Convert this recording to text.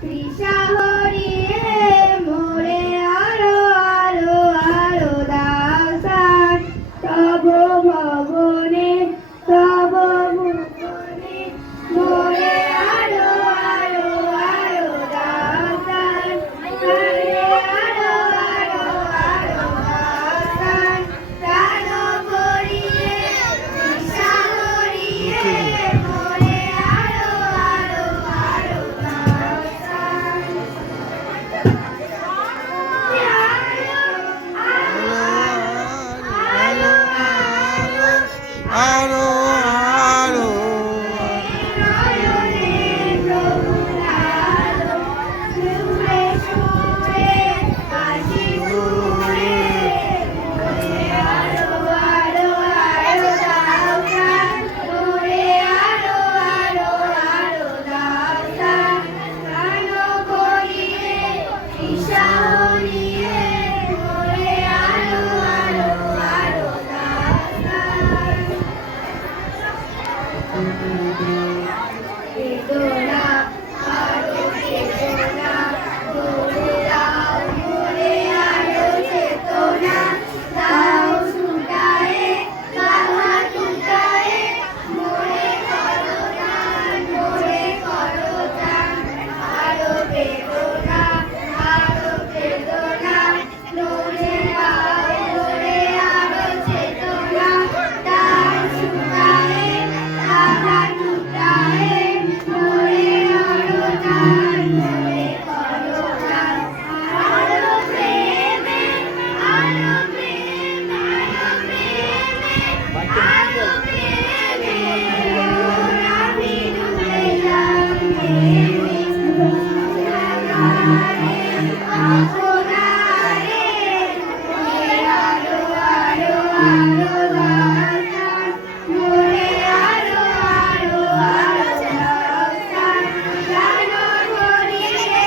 তৃষা হরিয়ে মোরে আরো আরো আরো দাসান তব ভবনে তব ভুবনে মোরে আরো আরো আরো দাসান মোরে আরো আরো আরো দাসান প্রাণ ভরিয়ে তৃষা হরিয়ে মোরে আরো আরো আরো দাসান আরো আরো বেদনা আরো চেতনা গড়ে দাও মোরে আরো চেতনা দাও ছুটায়ে বাধা টুটায়ে মোরে করো দান মোরে করো দান আরো বেদনা মোরে দাও মোরে আরো চেতনা দাও ছুটায়ে বাধা টুটায়ে মোরে আরো দান মোরে করো দান আরো প্রেমে আরো প্রেমে আরো প্রেমে আমি ডুবে আপনারে মোরে আরো আরো আরো দাসান মোরে আরো আরো আরো দাসান প্রাণ ভরিয়ে